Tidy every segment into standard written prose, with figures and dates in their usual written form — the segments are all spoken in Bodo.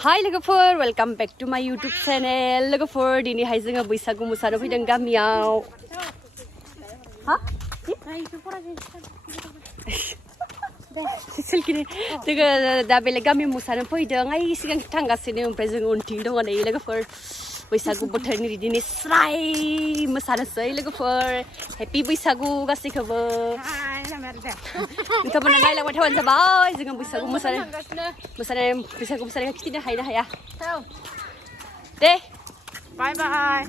Hi लोगोफोर welcome back to my YouTube channel लोगोफोर दिनैहाय जोङो बैसागु मोसानो फैदों गामियाव हा सिलकिनि जोङो दा बेलेग गामियाव मोसानो फैदों आइ सिगां थांगासिनो ओमफ्राय जों उनथिं दङ नै लोगोफोर बैसागु बोथोरनि बिदिनो स्राय मोसानोसै लोगोफोर हेपि बैसागु गासैखौबो नोंथांमोना नायलांबाय थाबानो जाबाय जोङो बैसागु मोसानायखौ खिथिनो हायो ना हाया दे बाय बाय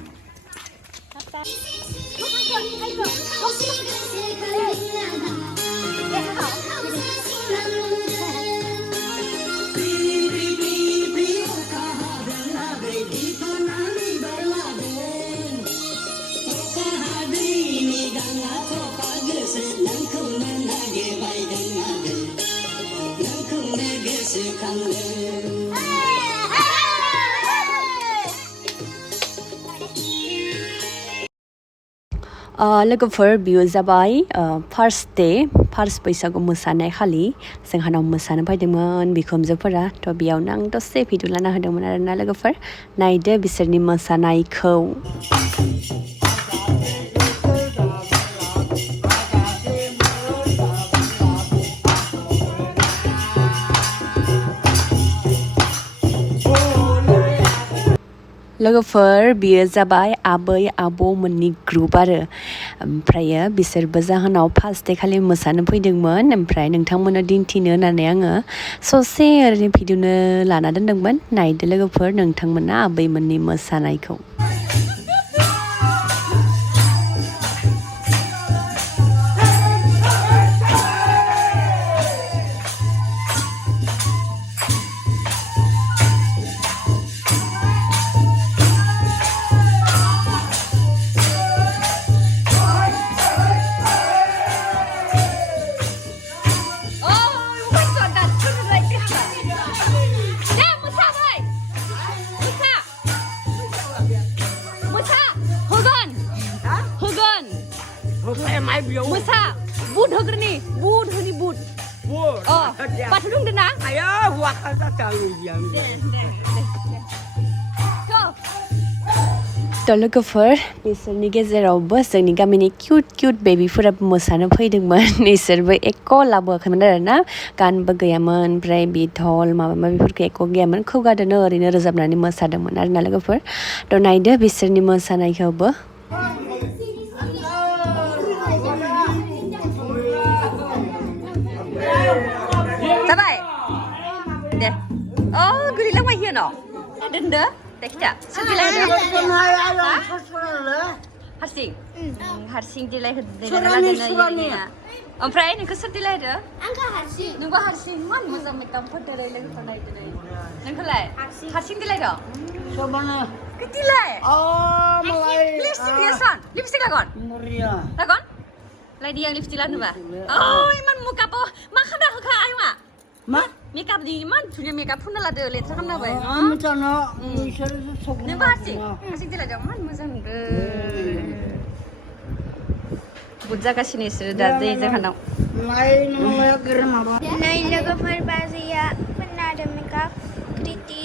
लोगोफोर बियो जाबाय फार्स्ट बैसागु मोसानाय खालि जोंहानाव मोसानो फैदोंमोन बिखुनजोफोरा थ' बेयावनो आं दसे भिडिअ लाना होदोंमोन आरोना लोगोफोर नायदो बिसोरनि मोसानायखौ लोगोफोर बियो जाबाय आबै आबौमोननि ग्रुप आरो ओमफ्रायो बिसोरबो जाहोनाव फार्स्ट डे खालि मोसानो फैदोंमोन ओमफ्राय नोंथांमोननो दिन्थिनो होननानै आङो ससे ओरैनो भिडिअनो लाना दोनदोंमोन नायदो लोगोफोर नोंथांमोना आबैमोननि मोसानायखौ मोसा बुट होग्रोनि बुट होनि बुट बाथौ दंदो ना आया हुआखा जाथाङो थ' लोगोफोर बिसोरनि गेजेरावबो जोंनि गामिनि किउट बेबिफोराबो मोसानो फैदोंमोन इसोरबो एख' लाबोआखैमोन आरोना गानबो गैयामोन ओमफ्राय बि धल माबा माबिफोरखौ एख' गैयामोन खुगादोनो ओरैनो रोजाबनानै मोसादोंमोन आरोना लोगोफोर थ' नायदो बिसोरनि मोसानायखौबो जाबाय दे गोलैलांबाय हियो न' दोनदो देखिया सोरदिलाय हारसिं दिलाय होदों ओमफ्राय नोंखौ सोर दिलाय होदो नोंबो हारसिं मान मोजां मेकआप होदो लोगोफोर नायदो नोंखौलाय हारसिं दिलाय दं दिलाय लिपस्टिक लागन लायदि आं लिपस्टिक लानोबा इमान मुगाबो मा खामना होखा आयंआ मा मेकआप नि मान धुनिया मेकआप फुनना लादो लेथ्रा खामना होबाय मोजानो नोंबो हारसिं दिलाय दं मान मोजां नुदो बुद जागासिनो इसोरो दा दै जोंहानाव नै लोगोफोर बाजैया फुनना होदो मेकआप कृति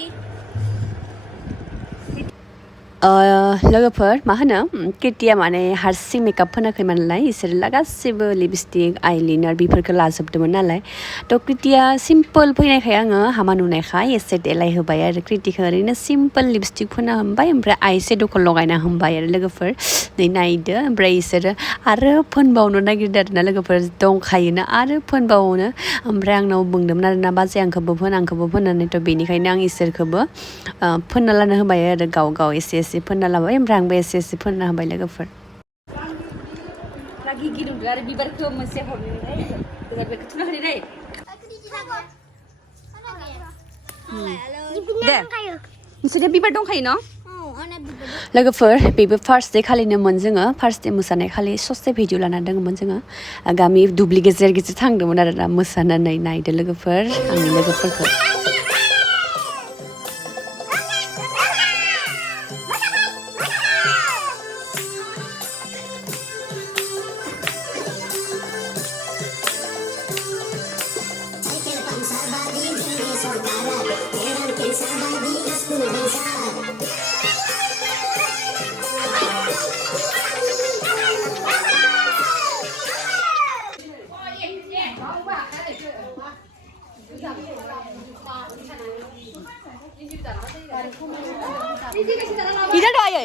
लोगोफोर मा होनो कृतिया माने हारसिं मेकआप फोनाखै नालाय इसोर गासिबो लिपस्टिक आइलाइनार बेफोरखौ लाजोबदोंमोन नालाय थ' कृतिया सिम्पोल फैनायखाय आङो हामा नुनायखाय एसे देलायहोबाय आरो कृतिखौ ओरैनो सिम्पोल लिपस्टिक फोना होबाय ओमफ्राय आइ शेड'खौ लगायना होबाय आरो लोगोफोर नै नायदो ओमफ्राय इसोरो आरो फोनबावनो नागिरदों आरोना लोगोफोर दंखायोना आरो फोनबावनो ओमफ्राय आंनाव बुंदोंमोन आरोना बाजै आंखौबो फोननानै थ' बेनिखायनो आं इसोरखौबो फोनना लानो होबाय आरो गाव एसे फोनना लाबाय ओमफ्राय आंबो एसे फोनना होबाय लोगोफोर गिगिदुंदो आरो बिबारखौ मोनसे हरनो गोजान बेखौ थुना होनि दै दे नोंसोरनिया बिबार दंखायो न' लोगोफोर बेबो फार्स्ट डे खालिनोमोन जोङो फार्स्ट डे मोसानाय खालि ससे भिडिअ लाना दङमोन जोङो गामि दुब्लि गेजेर थांदोंमोन आरोना मोसानानै नायदो लोगोफोर आंनि लोगोफोरखौ Tidak doa ya?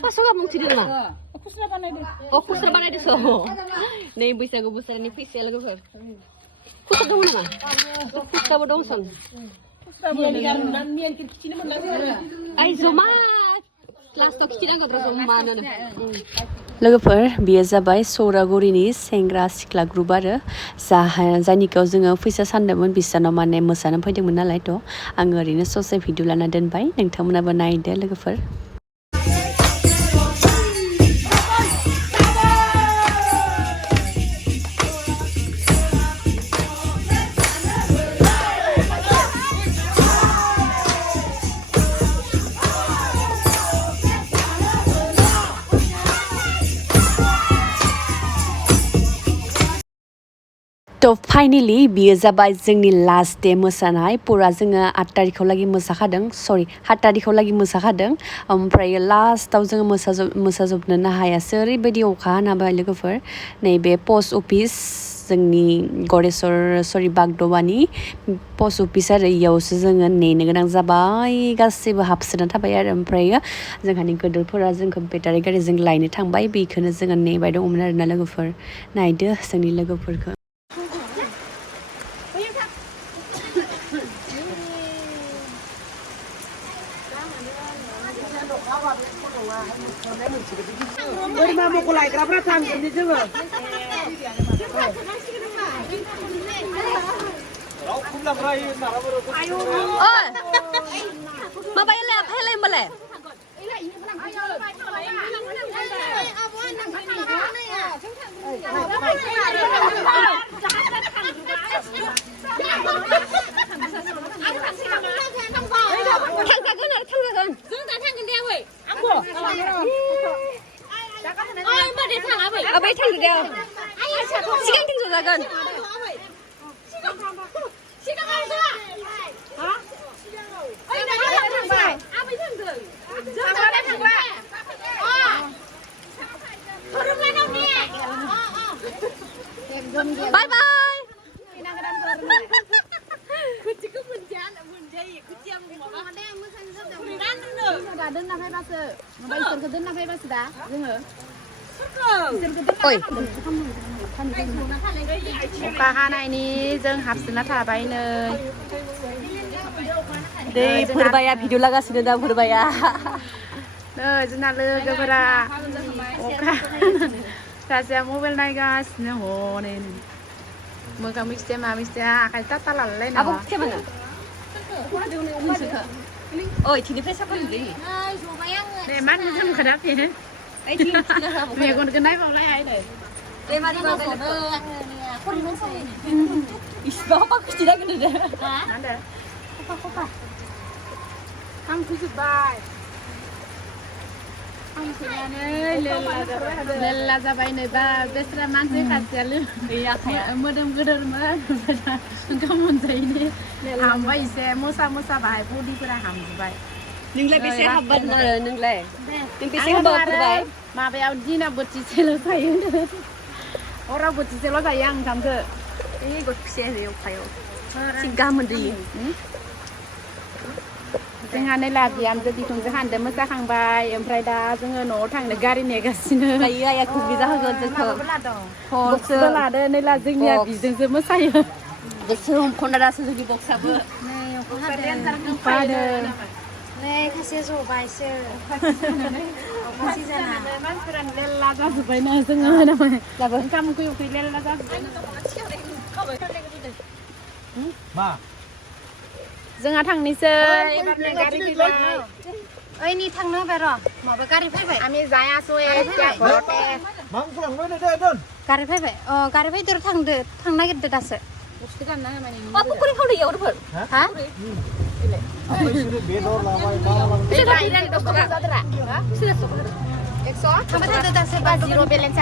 Bwisagw mengciri mana? Oh, kusra banai deh so. Nih Bwisagw besar ini fwisa lagi ber. Kusra dong mana? Kusra bodong son. Ay zoma. Kelas tok kira nggak terus zoma nana. लोगोफोर बियो जाबाय सौरागुरिनि सेंग्रा सिख्ला ग्रुप आरो जायनिखौ जोङो फैसा सानदोंमोन बिसानाव माने मोसानो फैदोंमोन नालायथ' आङो ओरैनो ससे भिडिअ लाना दोनबाय नोंथांमोनाबो नायदो लोगोफोर तो फाइनली बियो जाबाय जोंनि लास्ट डे मोसानाय पुरा जोङो 8 तारिखआव लागि मोसाखादों सरि 7 तारिखआव लागि मोसाखादों ओमफ्राय लास्टआव जोङो मोसाजोबनो हायासै ओरैबायदि अखा हाना होबाय लोगोफोर नैबे पस्ट अफिस जोंनि गरेस्वर बागदवानि पस्ट अफिस आरो इयावसो जोङो नेनो गोनां जाबाय गासैबो हाबसोना थाबाय आरो ओमफ्राय जोंहानि गोदोरफोरा जोंखौ बेटारि गारिजों लायनो थांबाय बेखौनो जोङो नेबाय दंमोन आरोना लोगोफोर नायदो जोंनि लोगोफोरखौ बोरमा मोखौ लायग्राफ्रा थांगोननि जोङो माबायालाय आफायालाय होमबालाय थांजागोन जों दा थांगोन दे आबै आंबो आबै थांदो दे सिगां थांजागोन बाय बाय दोनना फैबासो माबा इसोरखौ दोनना फैबासो दा जोङो अखा हानायनि जों हाबसोना थाबाय नै दै फोरबाया भिडिअ लागासिनो दा फोरबाया नै जोंना लोगोफोरा अखा सासेया मबाइल नायगासिनो हनै मोगा मिस्टे मा मिस्टे आखाइ टाटा लालायना आबो खिथे मानो ओइ थिनिफ्राय साफान दै दे मान जों खदा फेनो ओइ थिन मेगनखौ नायबावलाय आइ नै दे मारि बावलाय खरिनो साय इसिबा हपा खिथिरागोन दे हा नांदो हपा हांखुजोबबाय लेला जाबाय नै बा बेस्रा मानसि खाथिया मोदोम गोदोरमोन ओंखाम मोनजायैनि हामबाय एसे मोसा बाहाय बडिफोरा हामजोबबाय नोंलाय बेसे हाबबाय नोंलाय नों बेसे हाबबाय माबायाव दिना बोथिसेल' थायो Orang botiseल' जायो आं ओंखामखो 이거 피세요 가요 지금은 돼 जोंहा नै बिहामजो बिखुनजो हानदो मोसाखांबाय ओमफ्राय दा जोङो न'आव थांनो गारि नेगासिनो 나이야 구비자 하고 저거 बक्सबो लादो नै जोंनिया बिजोंसो मोसायो 지금 코나라서 저기 복사부 Này, có hạt đèn. Fado Này, khá xe rổ bài xe. Có xí ra nào. मानसिफोरा लेल्ला जाजोब्बायना जोङो दाबो ओंखाम उखै उखै लेल्ला जाजोब्बाय मा जोंहा थांनोसै एबारनो गारि फैबाय Ơi, ni thằng nữa về rồi. Mở cái cari phải vậy. आमी जायासै 망고랑 왜 돈? Cari phải vậy. Cari phải từ thằng này cái đặt sẽ. बस्थु गानना होबाय 아 뿌꾸리 하우리 여러분 Hả? बेदर लाबाय मा लाबाय 시다 비라니 덕분에 जादोरा 시다 속 100 Không phải đặt sẽ 0 balance